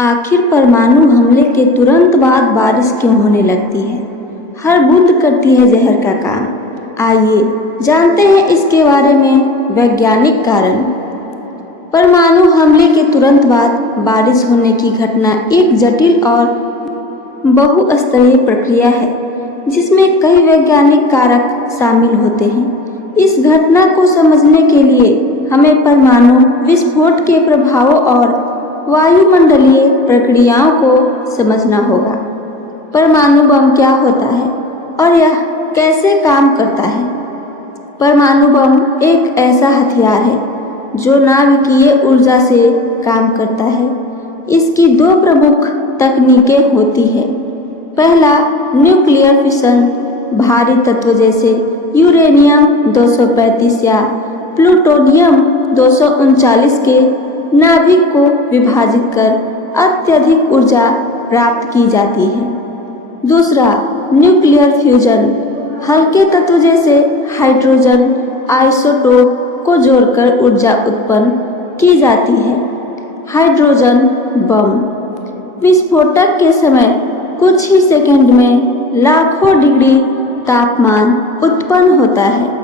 आखिर परमाणु हमले के तुरंत बाद बारिश क्यों होने लगती है? हर बूंद करती है जहर का काम। आइए जानते हैं इसके बारे में वैज्ञानिक कारण। परमाणु हमले के तुरंत बाद बारिश होने की घटना एक जटिल और बहुस्तरीय प्रक्रिया है जिसमें कई वैज्ञानिक कारक शामिल होते हैं। इस घटना को समझने के लिए हमें परमाणु विस्फोट के प्रभावों और वायुमंडलीय प्रक्रियाओं को समझना होगा। परमाणु बम क्या होता है और यह कैसे काम करता है? परमाणु बम एक ऐसा हथियार है जो नाभिकीय ऊर्जा से काम करता है। इसकी दो प्रमुख तकनीकें होती है। पहला, न्यूक्लियर फिशन, भारी तत्व जैसे यूरेनियम 235 या प्लूटोनियम 239 के नाभिक को विभाजित कर अत्यधिक ऊर्जा प्राप्त की जाती है। दूसरा, न्यूक्लियर फ्यूजन, हल्के तत्व जैसे हाइड्रोजन आइसोटोप को जोड़कर ऊर्जा उत्पन्न की जाती है। हाइड्रोजन बम विस्फोटक के समय कुछ ही सेकंड में लाखों डिग्री तापमान उत्पन्न होता है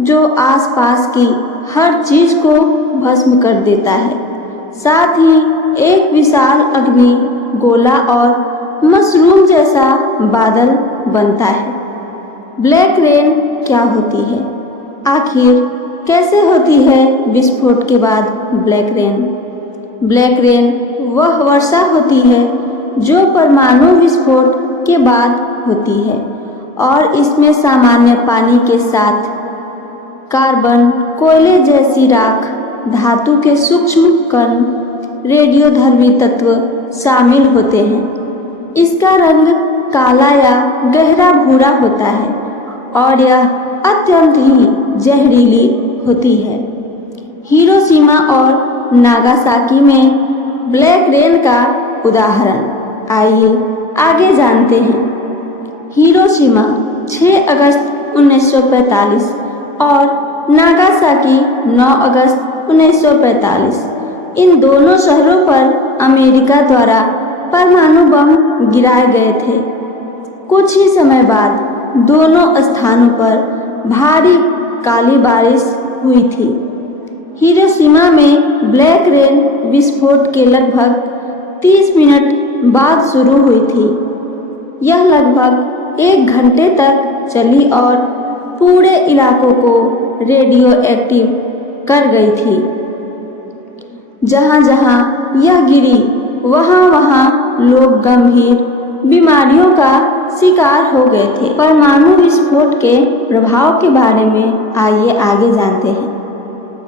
जो आसपास की हर चीज को भस्म कर देता है। साथ ही एक विशाल अग्नि गोला और मशरूम जैसा बादल बनता है। ब्लैक रेन क्या होती है? आखिर कैसे होती है विस्फोट के बाद ब्लैक रेन? ब्लैक रेन वह वर्षा होती है जो परमाणु विस्फोट के बाद होती है और इसमें सामान्य पानी के साथ कार्बन, कोयले जैसी राख, धातु के सूक्ष्म कण, रेडियोधर्मी तत्व शामिल होते हैं। इसका रंग काला या गहरा भूरा होता है और यह अत्यंत ही जहरीली होती है। हिरोशिमा और नागासाकी में ब्लैक रेन का उदाहरण। आइए आगे जानते हैं। हिरोशिमा 6 अगस्त 1945 और नागासाकी 9 अगस्त 1945। इन दोनों शहरों पर अमेरिका द्वारा परमाणु बम गिराए गए थे। कुछ ही समय बाद दोनों स्थानों पर भारी काली बारिश हुई थी। हिरोशिमा में ब्लैक रेन विस्फोट के लगभग 30 मिनट बाद शुरू हुई थी। यह लगभग 1 घंटे तक चली और पूरे इलाकों को रेडियो एक्टिव कर गई थी। जहाँ जहाँ यह गिरी वहाँ लोग गंभीर बीमारियों का शिकार हो गए थे। परमाणु विस्फोट के प्रभाव के बारे में आइए आगे जानते हैं।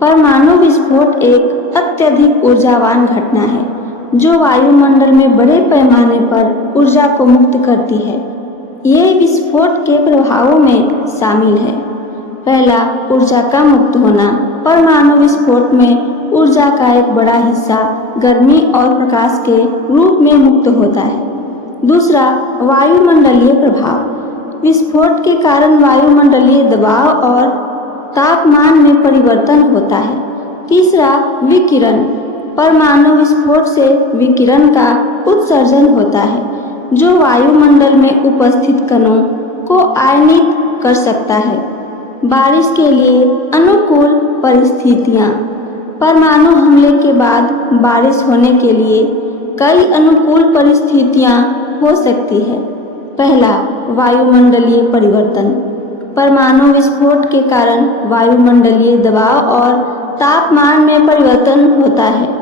परमाणु विस्फोट एक अत्यधिक ऊर्जावान घटना है जो वायुमंडल में बड़े पैमाने पर ऊर्जा को मुक्त करती है। ये विस्फोट के प्रभावों में शामिल है। पहला, ऊर्जा का मुक्त होना। परमाणु विस्फोट में ऊर्जा का एक बड़ा हिस्सा गर्मी और प्रकाश के रूप में मुक्त होता है। दूसरा, वायुमंडलीय प्रभाव। विस्फोट के कारण वायुमंडलीय दबाव और तापमान में परिवर्तन होता है। तीसरा, विकिरण। परमाणु विस्फोट से विकिरण का उत्सर्जन होता है जो वायुमंडल में उपस्थित कणों को आयनित कर सकता है। बारिश के लिए अनुकूल परिस्थितियाँ। परमाणु हमले के बाद बारिश होने के लिए कई अनुकूल परिस्थितियाँ हो सकती है। पहला, वायुमंडलीय परिवर्तन। परमाणु विस्फोट के कारण वायुमंडलीय दबाव और तापमान में परिवर्तन होता है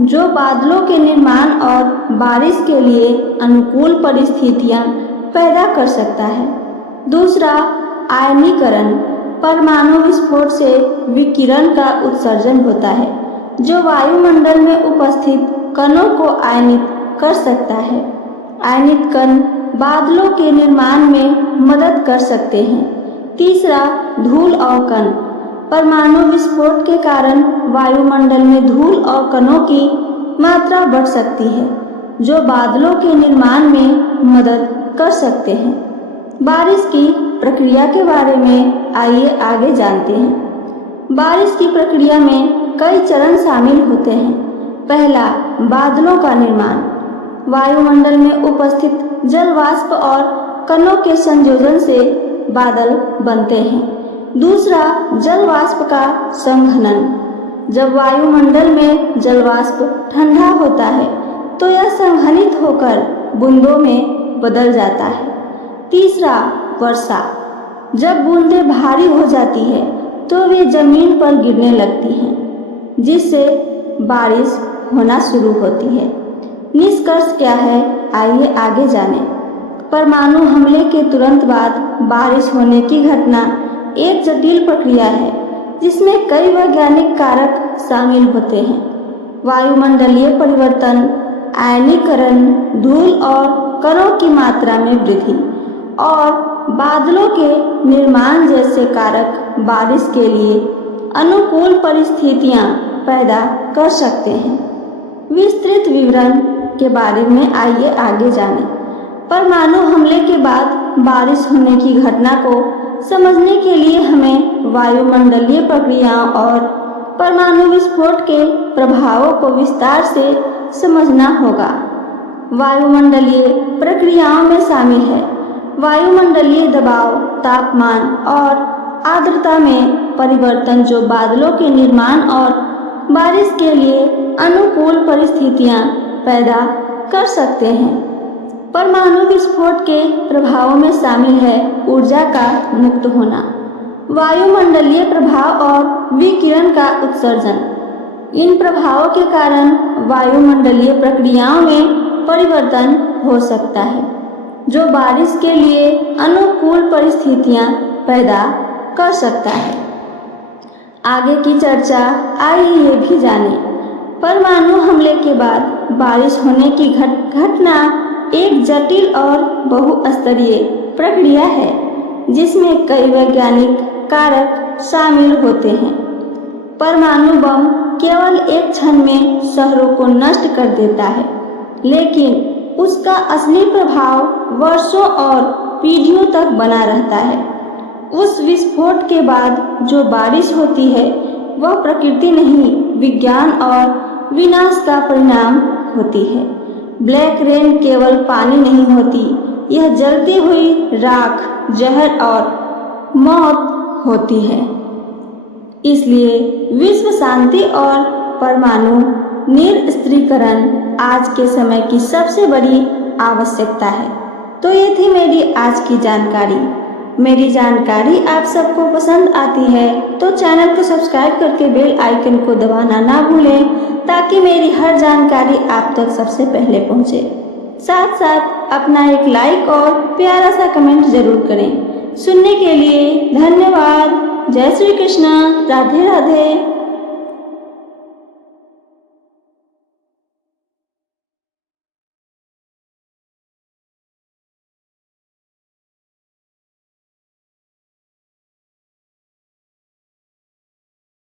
जो बादलों के निर्माण और बारिश के लिए अनुकूल परिस्थितियां पैदा कर सकता है। दूसरा, आयनीकरण। परमाणु विस्फोट से विकिरण का उत्सर्जन होता है जो वायुमंडल में उपस्थित कणों को आयनित कर सकता है। आयनित कण बादलों के निर्माण में मदद कर सकते हैं। तीसरा, धूल और कण। परमाणु विस्फोट के कारण वायुमंडल में धूल और कणों की मात्रा बढ़ सकती है जो बादलों के निर्माण में मदद कर सकते हैं। बारिश की प्रक्रिया के बारे में आइए आगे जानते हैं। बारिश की प्रक्रिया में कई चरण शामिल होते हैं। पहला, बादलों का निर्माण। वायुमंडल में उपस्थित जल वाष्प और कणों के संयोजन से बादल बनते हैं। दूसरा, जल वाष्प का संघनन। जब वायुमंडल में जल वाष्प ठंडा होता है तो यह संघनित होकर बूंदों में बदल जाता है। तीसरा, वर्षा। जब बूंदें भारी हो जाती है तो वे जमीन पर गिरने लगती हैं, जिससे बारिश होना शुरू होती है। निष्कर्ष क्या है, आइए आगे जानें। परमाणु हमले के तुरंत बाद बारिश होने की घटना एक जटिल प्रक्रिया है जिसमें कई वैज्ञानिक कारक शामिल होते हैं। वायुमंडलीय परिवर्तन, आयनीकरण, धूल और कणों की मात्रा में वृद्धि और बादलों के निर्माण जैसे कारक बारिश के लिए अनुकूल परिस्थितियां पैदा कर सकते हैं। विस्तृत विवरण के बारे में आइए आगे जानें। परमाणु हमले के बाद बारिश होने की घटना को समझने के लिए हमें वायुमंडलीय प्रक्रियाओं और परमाणु विस्फोट के प्रभावों को विस्तार से समझना होगा। वायुमंडलीय प्रक्रियाओं में शामिल है वायुमंडलीय दबाव, तापमान और आर्द्रता में परिवर्तन जो बादलों के निर्माण और बारिश के लिए अनुकूल परिस्थितियां पैदा कर सकते हैं। परमाणु विस्फोट के प्रभावों में शामिल है ऊर्जा का मुक्त होना, वायुमंडलीय प्रभाव और विकिरण का उत्सर्जन। इन प्रभावों के कारण वायुमंडलीय प्रक्रियाओं में परिवर्तन हो सकता है जो बारिश के लिए अनुकूल परिस्थितियां पैदा कर सकता है। आगे की चर्चा आइए ये भी जानें। परमाणु हमले के बाद बारिश होने की घटना एक जटिल और बहुस्तरीय प्रक्रिया है जिसमें कई वैज्ञानिक कारक शामिल होते हैं। परमाणु बम केवल एक क्षण में शहरों को नष्ट कर देता है, लेकिन उसका असली प्रभाव वर्षों और पीढ़ियों तक बना रहता है। उस विस्फोट के बाद जो बारिश होती है वह प्रकृति नहीं, विज्ञान और विनाश का परिणाम होती है। ब्लैक रेन केवल पानी नहीं होती, यह जलती हुई राख, जहर और मौत होती है। इसलिए विश्व शांति और परमाणु निरस्त्रीकरण आज के समय की सबसे बड़ी आवश्यकता है। तो ये थी मेरी आज की जानकारी। मेरी जानकारी आप सबको पसंद आती है तो चैनल को सब्सक्राइब करके बेल आइकन को दबाना ना भूलें ताकि मेरी हर जानकारी आप तक सबसे पहले पहुंचे। साथ साथ अपना एक लाइक और प्यारा सा कमेंट जरूर करें। सुनने के लिए धन्यवाद। जय श्री कृष्ण। राधे राधे।